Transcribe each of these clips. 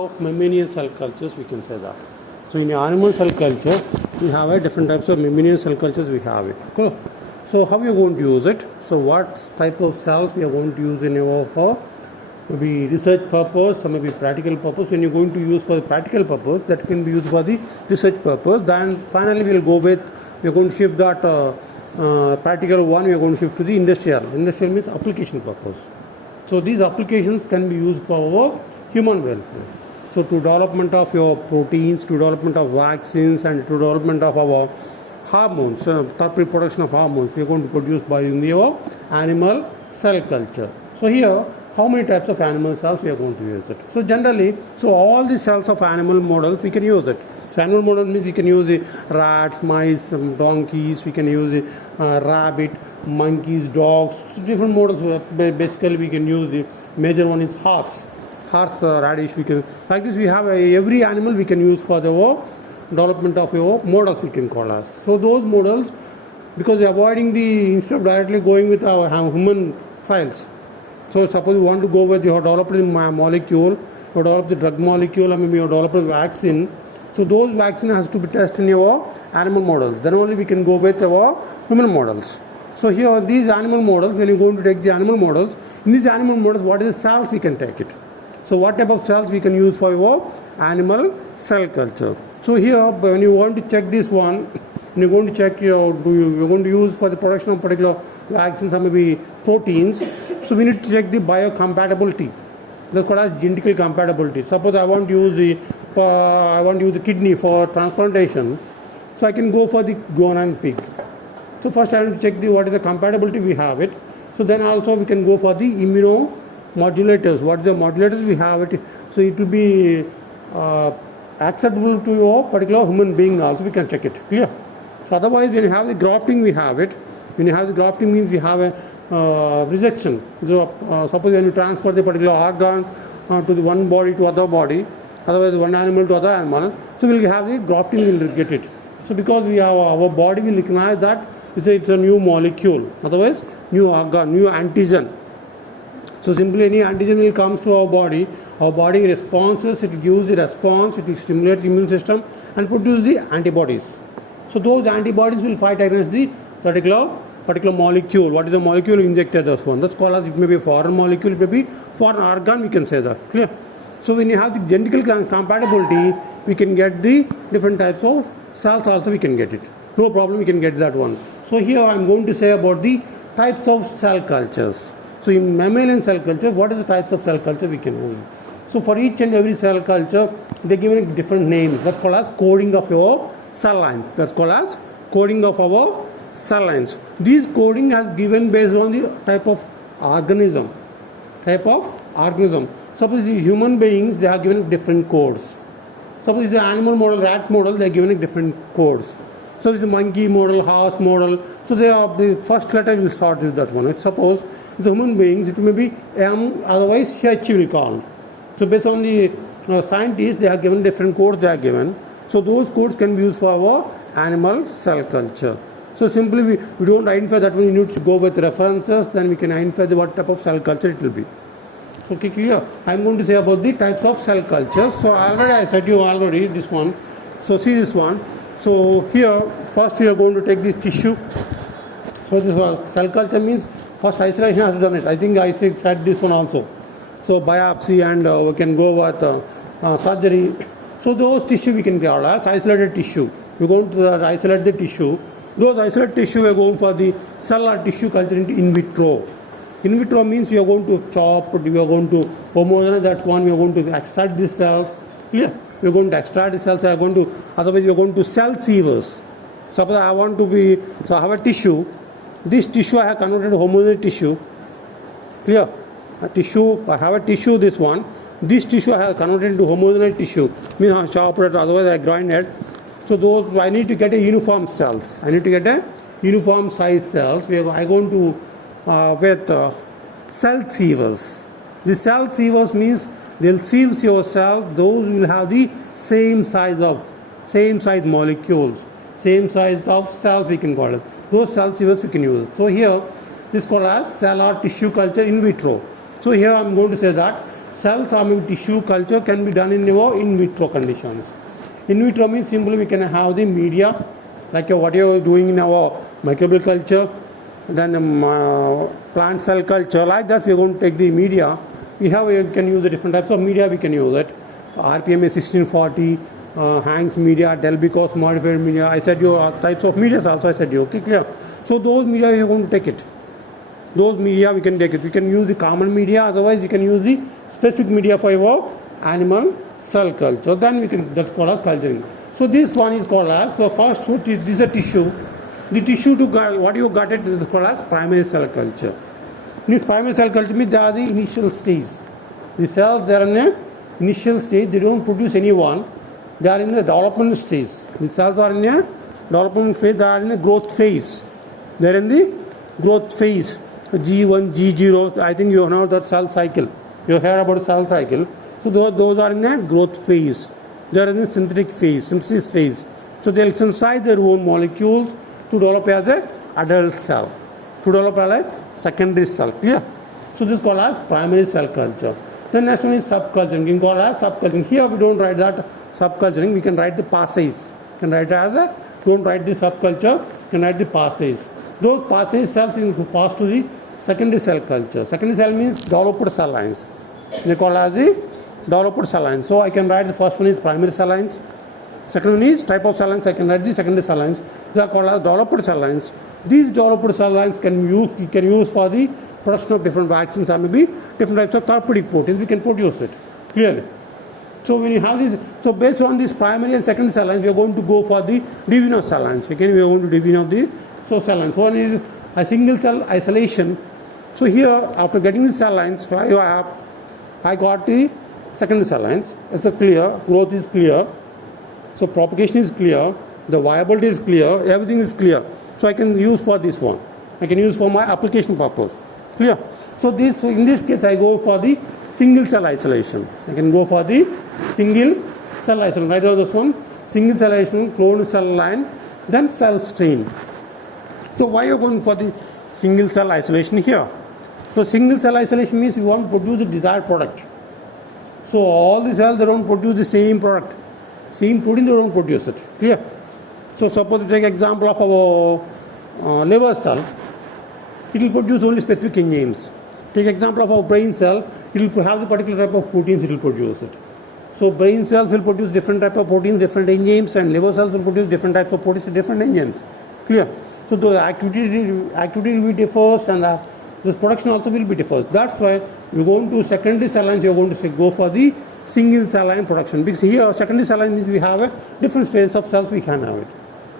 of mammalian cell cultures, we can say that. So in animal cell culture, we have a different types of mammalian cell cultures. We have it. Cool. So how we are going to use it? So what type of cells we are going to use in our for maybe research purpose or maybe practical purpose. When you're going to use for the practical purpose, that can be used for the research purpose. Then finally we will go with, we are going to shift that practical one, we are going to shift to the industrial. Industrial means application purpose. So these applications can be used for our human welfare. So to development of your proteins, to development of vaccines, and to development of our hormones, production of hormones, we are going to produce by using our animal cell culture. So here, how many types of animal cells we are going to use it? So generally, so all the cells of animal models we can use it. So animal model means we can use the rats, mice, donkeys, we can use the rabbit, monkeys, dogs, different models. Basically we can use the major one is horse radish. We can like this. We have every animal we can use for the development of your models, we can call us. So those models, because avoiding the instead of directly going with our human files. So suppose you want to go with your developed molecule, or develop the drug molecule, or maybe you develop a vaccine. So those vaccine has to be tested in your animal models. Then only we can go with our human models. So here these animal models, when you're going to take the animal models, in these animal models, what is the cells we can take it. So what type of cells we can use for your animal cell culture. So here when you want to check this one, when you're going to check you're going to use for the production of particular vaccines or maybe proteins. So we need to check the biocompatibility. That's called as genetic compatibility. Suppose I want to use the kidney for transplantation. So I can go for the goat and pig. So first I have to check what is the compatibility we have it. So then also we can go for the immunomodulators. What is the modulators we have it. So it will be acceptable to your particular human being also. We can check it. Clear? So otherwise when you have the grafting we have it. When you have the grafting means we have a rejection. So suppose when you transfer the particular organ to the one body to other body, otherwise one animal to other animal, so we will have the grafting, we will get it. So because we have our body will recognize that it's a new molecule, otherwise new organ, new antigen. So simply any antigen will comes to our body responses, it gives the response, it will stimulate the immune system and produce the antibodies. So those antibodies will fight against the particular molecule. What is the molecule injected this one? That's called as, it may be a foreign molecule, it may be foreign organ, we can say that. Clear? So when you have the genetic compatibility, we can get the different types of cells also we can get it. No problem, we can get that one. So here I am going to say about the types of cell cultures. So in mammalian cell culture, what is the types of cell culture we can use? So for each and every cell culture, they are given different names. That's called as coding of your cell lines. That's called as coding of our cell lines. These coding has given based on the type of organism. Suppose the human beings, they are given different codes. Suppose the animal model, rat model, they are given different codes. So this is monkey model, horse model. So they are the first letter will start with that one. Suppose the human beings, it may be M, otherwise H will call. So based on the scientists, they are given different codes they are given. So those codes can be used for our animal cell culture. So simply we don't identify that one, you need to go with references, then we can identify what type of cell culture it will be. So okay, clear? I am going to say about the types of cell cultures. So already I said you already this one. So see this one. So here first we are going to take this tissue. So this cell culture means first isolation has done it. I think I said this one also. So biopsy and we can go with surgery. So those tissue we can call as isolated tissue. We are going to isolate the tissue. Those isolated tissue we are going for the cell or tissue culture into in vitro. In vitro means you are going to chop, we are going to homogenize that one, we are going to extract these cells. Clear? We are going to extract the cells, otherwise we are going to cell sievers. Suppose I want to be, so I have a tissue. This tissue I have converted to homogeneous tissue. Clear? A tissue, I have a tissue, this one. This tissue I have converted into homogeneous tissue. Means I chop it, otherwise I grind it. So those, I need to get a uniform cells. I need to get a uniform size cells. We are going to with cell sievers. The cell sievers means they'll sieve your cell. Those will have the same size molecules, same size of cells we can call it. Those cell sievers we can use. So here this is called as cell or tissue culture in vitro. So here I am going to say that cells or maybe tissue culture can be done in your in vitro conditions. In vitro means simply we can have the media, like what you are doing in our microbial culture, then plant cell culture. Like that, we are going to take the media. We can use the different types of media. We can use it. RPMA 1640, Hanks media, Delbicos modified media. I said you types of media also. I said you okay, clear. So those media we are going to take it. Those media we can take it. We can use the common media. Otherwise, you can use the specific media for your animal cell culture. Then we can, that's called as culturing. So this one is called as, so first this is a tissue. The tissue to what you got it is called as primary cell culture. Means primary cell culture means they are the initial stage. The cells, they are in a initial stage. They don't produce any one. They are in the development stage. The cells are in a development phase. They are in a growth phase. They are in the growth phase. G1, G0. I think you know that cell cycle. You heard about cell cycle. So those are in a growth phase. They are in the synthetic phase, synthesis phase. So they will synthesize their own molecules to develop as a adult cell, to develop as a secondary cell. Clear? So this is called as primary cell culture. Then next one is subculturing. We can call as subculturing. Here we don't write that subculturing. We can write the passages. We can write as a, don't write the subculture. We can write the passages. Those passage cells will pass to the secondary cell culture. Secondary cell means developed cell lines. They call as the developed cell lines. So I can write the first one is primary cell lines. Second one is type of cell lines. I can write the secondary cell lines. They are called as developed cell lines. These developed cell lines you can use for the production of different vaccines or maybe different types of therapeutic proteins. We can produce it clearly. So when you have this, so based on this primary and secondary cell lines, we are going to go for the division of cell lines. Again, we are going to division of the cell lines. One is a single cell isolation. So here, after getting the cell lines, I got the secondary cell lines. It's a clear, growth is clear. So propagation is clear, the viability is clear, everything is clear. So I can use for this one. I can use for my application purpose. Clear? So in this case, I go for the single cell isolation. I can go for the single cell isolation. Right now this one, single cell isolation, cloned cell line, then cell strain. So why are you going for the single cell isolation here? So single cell isolation means you want to produce the desired product. So all the cells, they don't produce the same product. Same protein, they don't produce it. Clear? So suppose you take example of our liver cell. It will produce only specific enzymes. Take example of our brain cell. It will have the particular type of proteins it will produce it. So brain cells will produce different type of proteins, different enzymes, and liver cells will produce different types of proteins, different enzymes. Clear? So the activity will be differs and this production also will be differs. That's why you go into secondary cell lines, you are going to go for the single cell line production. Because here secondary cell line means we have a different phase of cells we can have it.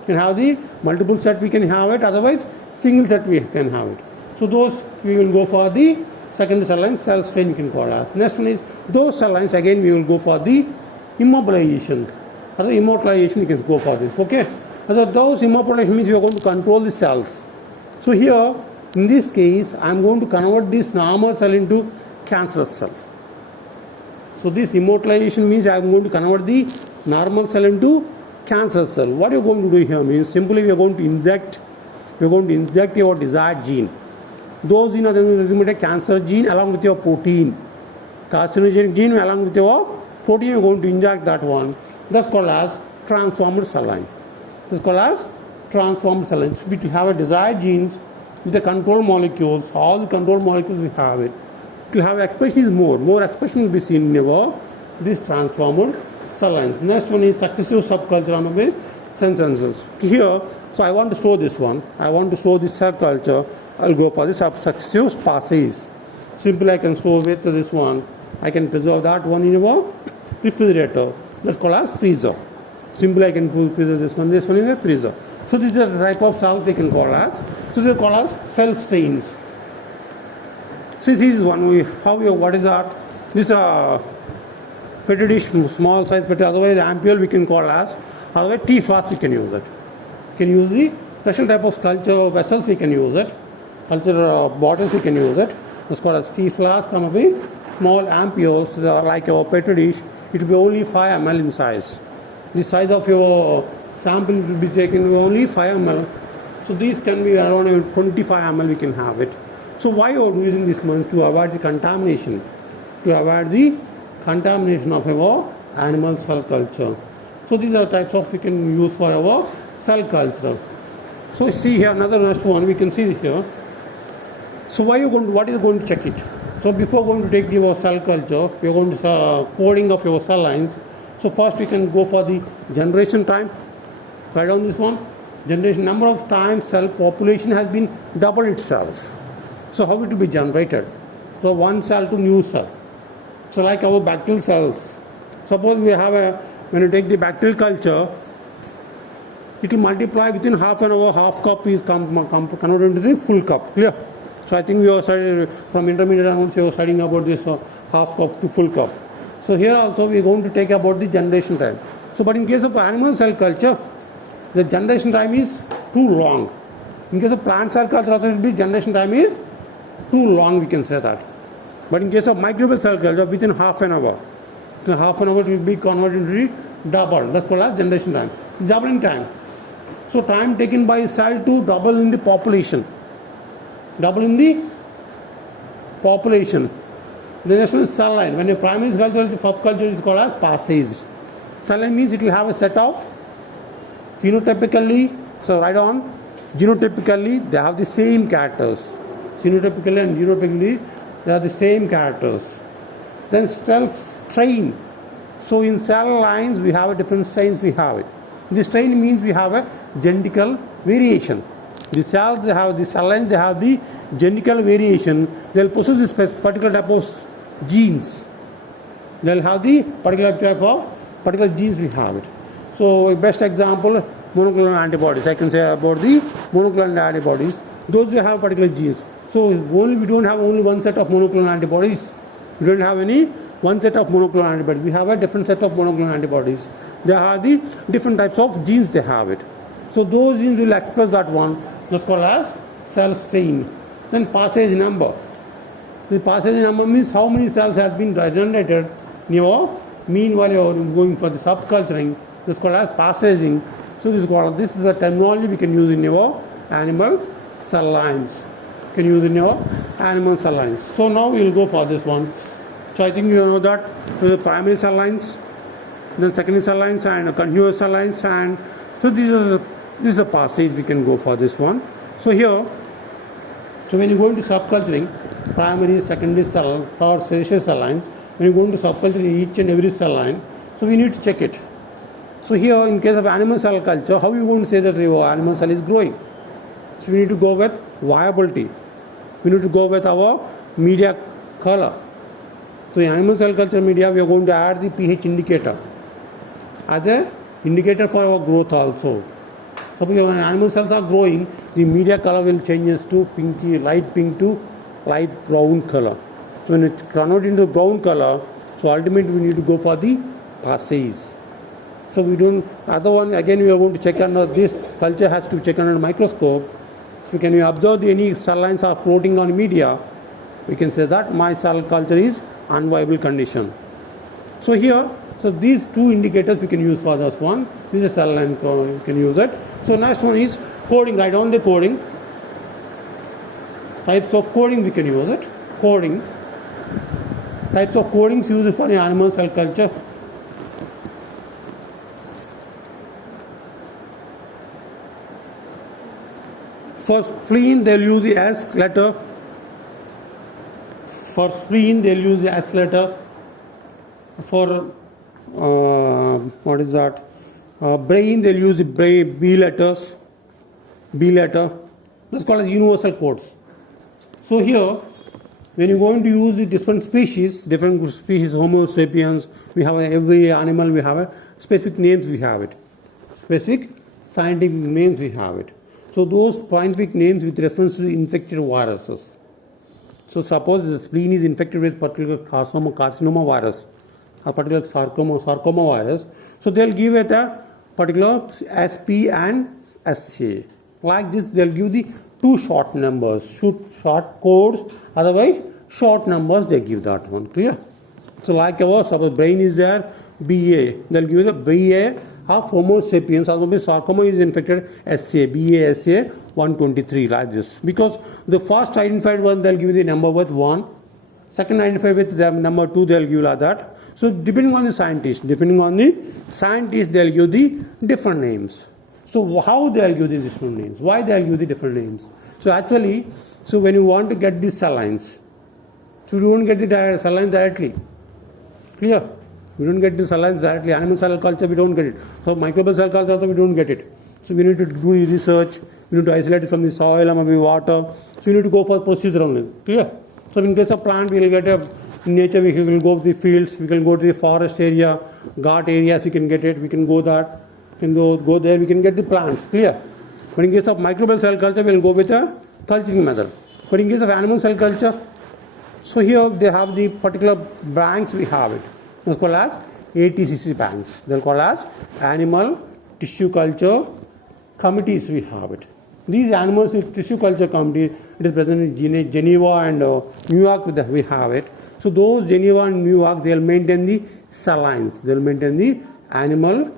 We can have the multiple set we can have it, otherwise single set we can have it. So those we will go for the secondary cell lines, cell strain we can call as. Next one is those cell lines, again we will go for the immobilization. Other immortalization we can go for this. Okay. Those immobilization means we are going to control the cells. So here in this case I am going to convert this normal cell into cancerous cell. So this immortalization means I am going to convert the normal cell into cancer cell. What you are going to do here means simply we are going to inject your desired gene. Those genes are going to a cancer gene along with your protein. Carcinogenic gene along with your protein, you are going to inject that one. That's called as transformed cell line. This is called as transformed cell lines. We have a desired genes with the control molecules. All the control molecules we have it. It will have expression is more expression will be seen in our this transformed cell lines. Next one is successive subculture with sentences. Here, so I want to store this one. I want to store this cell culture. I'll go for the successive passages. Simply I can store with this one. I can preserve that one in our refrigerator. That's called as freezer. Simply I can preserve this one. This one is a freezer. So this is a type of cell they can call as. So they call as cell strains. So this is one. What is that? This petri dish, small size petri. Otherwise ampule we can call as. Otherwise tea flask we can use it. We can use the special type of culture vessels we can use it. Culture bottles we can use it. It's called as tea flask. Small ampules like your petri dish. It will be only 5 ml in size. The size of your sample will be taken only 5 ml. So these can be around 25 ml we can have it. So why are we using this one? To avoid the contamination. to avoid the contamination of our animal cell culture. So these are types of we can use for our cell culture. So see here another next one we can see here. So what is going to check it? So before going to take your cell culture, we are going to coding of your cell lines. So first we can go for the generation time. Write down this one. Generation number of times cell population has been doubled itself. So how it will be generated? So one cell to new cell. So like our bacterial cells. Suppose we have when you take the bacterial culture, it will multiply within half an hour, half cup is converted into the full cup. Clear? So I think we are studying from intermediate onwards, we are studying about this half cup to full cup. So here also we are going to take about the generation time. So but in case of animal cell culture, the generation time is too long. In case of plant cell culture also it will be generation time is too long, we can say that. But in case of microbial cell culture, within half an hour it will be converted into double. That's called as generation time. Doubling time. So time taken by cell to double in the population. Double in the population. The next one is cell line. When a primary culture, the first culture is called as passage. Cell line means it will have a set of phenotypically, so write on, genotypically they have the same characters. Phenotypically and genotypically they are the same characters. Then cell strain. So in cell lines we have a different strains we have it. The strain means we have a genetical variation. The cells they have the cell lines they have the genetical variation. They will possess this particular type of genes. They will have the particular type of particular genes we have it. So best example monoclonal antibodies. I can say about the monoclonal antibodies. Those we have particular genes. So we don't have only one set of monoclonal antibodies. We don't have any one set of monoclonal antibodies. We have a different set of monoclonal antibodies. They have the different types of genes they have it. So those genes will express that one. That's called as cell strain. Then passage number. The passage number means how many cells have been generated. Meanwhile you are going for the subculturing. That's called as passaging. So this is the terminology we can use in your animal cell lines. Can use in your animal cell lines. So now we will go for this one. So I think you know that the primary cell lines, then secondary cell lines and continuous cell lines, and so this is a passage we can go for this one. So here, so when you go into subculturing, primary, secondary cell, or tertiary cell lines, when you go into subculturing each and every cell line, so we need to check it. So here in case of animal cell culture, how are you going to say that your animal cell is growing? So we need to go with viability. We need to go with our media color. So in animal cell culture media, we are going to add the pH indicator as an indicator for our growth also. Suppose when animal cells are growing, the media color will changes to pinky, light pink to light brown color. So when it converts into brown color, so ultimately we need to go for the passage. So we don't, other one again we are going to check under this culture has to check under a microscope. So can you observe any cell lines are floating on media, we can say that my cell culture is unviable condition. So here, so these two indicators we can use for this one. This is a cell line, you can use it. So next one is coding. Write down the coding. Types of coding we can use it. Coding. Types of codings used for the animal cell culture. For spleen, they will use the S letter. For spleen, they will use the S letter. For what is that? Brain, they will use the B letters. B letter. That's called as universal codes. So here, when you're going to use the different species, Homo sapiens, we have every animal, we have a specific names, we have it. Specific scientific names, we have it. So those scientific names with reference to infected viruses. So suppose the spleen is infected with particular carcinoma virus, a particular sarcoma virus. So they'll give it a particular SP and SA. Like this, they'll give the two short numbers, short codes, otherwise short numbers they give that one. Clear? So like our suppose brain is there, BA. They'll give the BA of Homo sapiens. Although sarcoma is infected, SA, BA, SA 123 like this. Because the first identified one they'll give the number with 1, Second identify with the number 2, they'll give like that. So depending on the scientist, they'll give the different names. So how they'll give the different names? Why they'll give the different names? So actually, so when you want to get these cell lines, so you don't get the cell lines directly. Clear? We don't get the cell lines directly. Animal cell culture, we don't get it. So microbial cell culture also, we don't get it. So we need to do research. We need to isolate it from the soil and maybe water. So we need to go for procedure only. Clear? So in case of plant, we will get a in nature. We will go to the fields. We can go to the forest area, ghat areas. We can get it. We can go that. We can go there. We can get the plants. Clear? But in case of microbial cell culture, we will go with a culturing method. But in case of animal cell culture, so here they have the particular banks. We have it. It's called as ATCC banks. They're called as Animal Tissue Culture Committees. We have it. These animal tissue culture committees, it is present in Geneva and New York. We have it. So those Geneva and New York, they'll maintain the cell lines. They'll maintain the animal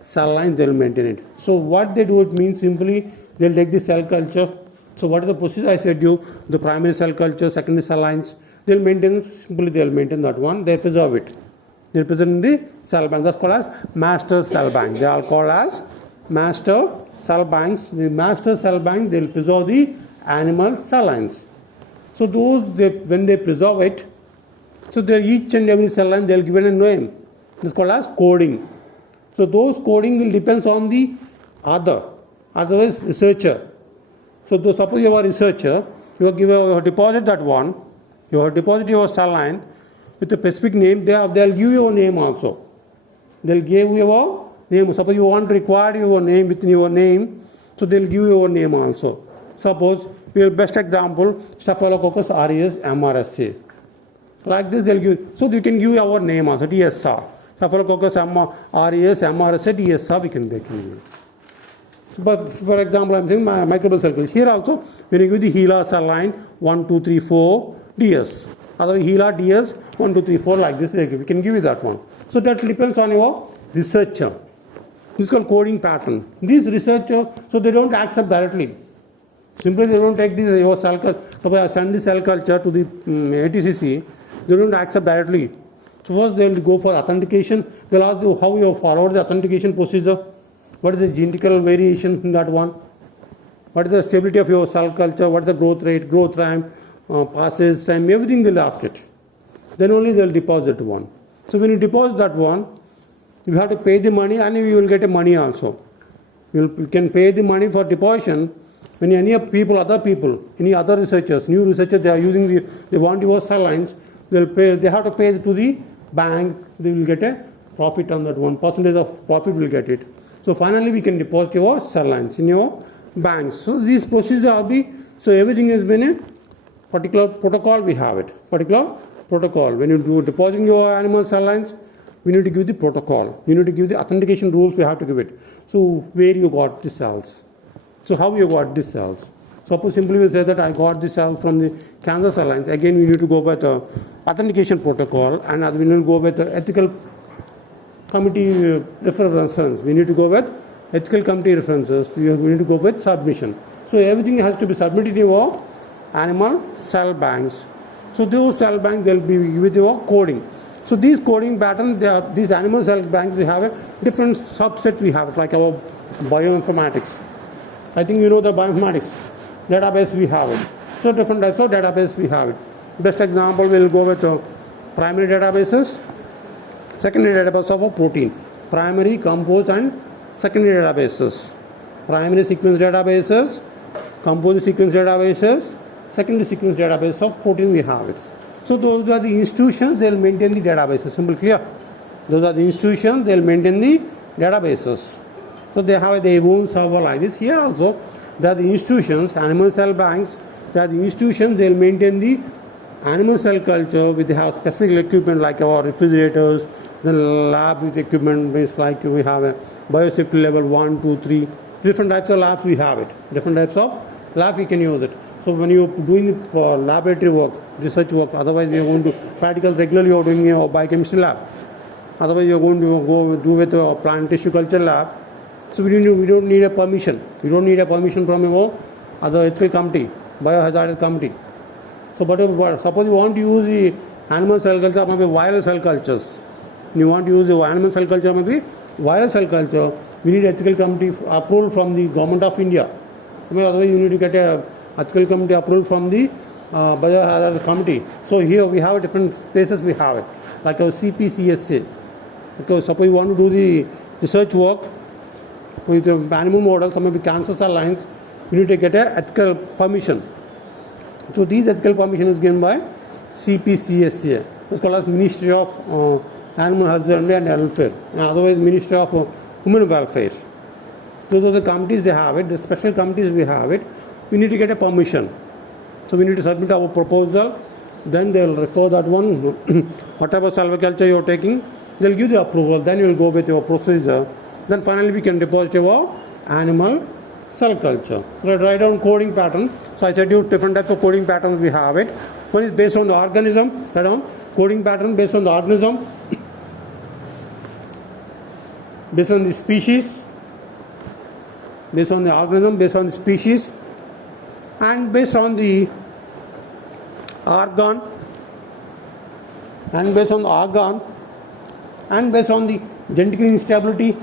cell lines. They'll maintain it. So what they do, it means simply they'll take the cell culture. So what is the procedure I said you? The primary cell culture, secondary cell lines. They'll maintain that one. They preserve it. They present in the cell bank. That's called as master cell bank. They are called as master cell banks. The master cell bank, they will preserve the animal cell lines. So those, when they preserve it, so each and every cell line, they will give it a name. This is called as coding. So those coding will depends on the otherwise researcher. So suppose you are a researcher, you have deposit that one, you have deposit your cell line with a specific name. They'll give you a name also. They'll give you a name. Suppose you want to require your name within your name, so they'll give you your name also. Suppose, best example, Staphylococcus aureus MRSA. Like this they'll give. So we can give our name also, DSR. Staphylococcus aureus MRSA DSR we can give. But for example, I'm saying my microbial cell culture. Here also, when you give the HeLa cell line 1, 2, 3, 4 DS. Otherwise HeLa DS 1, 2, 3, 4 like this, we can give you that one. So that depends on your researcher. This is called coding pattern. These researchers, so they don't accept directly. Simply they don't take your cell culture. So I send the cell culture to the ATCC, they don't accept directly. So first they will go for authentication. They'll ask you how you followed the authentication procedure. What is the genetical variation in that one? What is the stability of your cell culture? What is the growth rate, growth time, passage time, everything they'll ask it. Then only they'll deposit one. So when you deposit that one, you have to pay the money and you will get a money also. You can pay the money for deposition. When any people, any other researchers, new researchers, they are using they want your cell lines, they have to pay to the bank. They will get a profit on that one. Percentage of profit will get it. So finally we can deposit your cell lines in your banks. So these procedures are so everything has been a particular protocol. We have it. Particular protocol. When you do depositing your animal cell lines, we need to give the protocol. We need to give the authentication rules. We have to give it. So where you got the cells? So how you got these cells? Suppose simply we say that I got the cells from the cancer cell lines. Again, we need to go with the authentication protocol, and we need to go with the ethical committee references. We need to go with ethical committee references. We need to go with submission. So everything has to be submitted in your animal cell banks. So those cell banks, they'll be with your coding. So these coding patterns, these animal cell banks, we have a different subset. We have like our bioinformatics. I think you know the bioinformatics database. We have it. So different types of database we have it. Best example, we'll go with primary databases, secondary database of a protein, primary, composite, and secondary databases. Primary sequence databases, composite sequence databases, secondary sequence database of protein we have it. So those are the institutions, they will maintain the databases. Simple, clear? Those are the institutions, they will maintain the databases. So they have their own server like this. Here also, there are the institutions, animal cell banks, they are the institutions, they will maintain the animal cell culture with have specific equipment like our refrigerators, the lab with equipment based like we have a biosafety level 1, 2, 3. Different types of labs we have it. Different types of labs we can use it. So when you are doing laboratory work, research work, otherwise you are going to practical regularly you are doing your biochemistry lab. Otherwise you are going to go do with a plant tissue culture lab. So we don't need a permission. We don't need a permission from your other ethical committee, biohazard committee. So, but suppose you want to use the animal cell culture, maybe viral cell cultures. You want to use the animal cell culture, maybe viral cell culture. We need ethical committee approval from the government of India. Otherwise, you need to get a ethical committee approval from the biohazard committee. So here we have different spaces. We have it like our CPCSA. Okay, suppose you want to do the research work with the animal models, some of the cancer cell lines, you need to get a ethical permission. So these ethical permission is given by CPCSA. It's called as Ministry of Animal Husbandry and Welfare, and otherwise Ministry of Human Welfare. Those are the committees they have it. The special committees we have it. We need to get a permission. So we need to submit our proposal. Then they will refer that one. Whatever culture you are taking, they will give the approval. Then you will go with your procedure. Then finally we can deposit your animal cell culture. So write down coding pattern. So I said you different types of coding patterns we have it. One is based on the organism. Write down coding pattern based on the organism, based on the species, based on the organism, based on the species, and based on the organ, and based on the organ, and based on the genetic instability,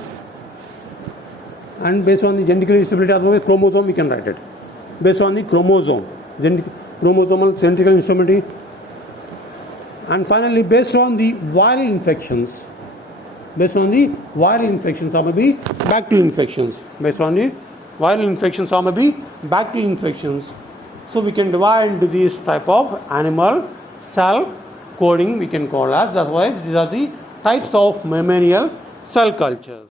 and based on the genetic instability, otherwise chromosome we can write it. Based on the chromosome, chromosomal genetic instability, and finally based on the viral infections. Based on the viral infections or maybe bacterial infections. Based on the viral infections or maybe bacterial infections. So we can divide into these type of animal cell coding we can call as. That's why these are the types of mammalian cell cultures.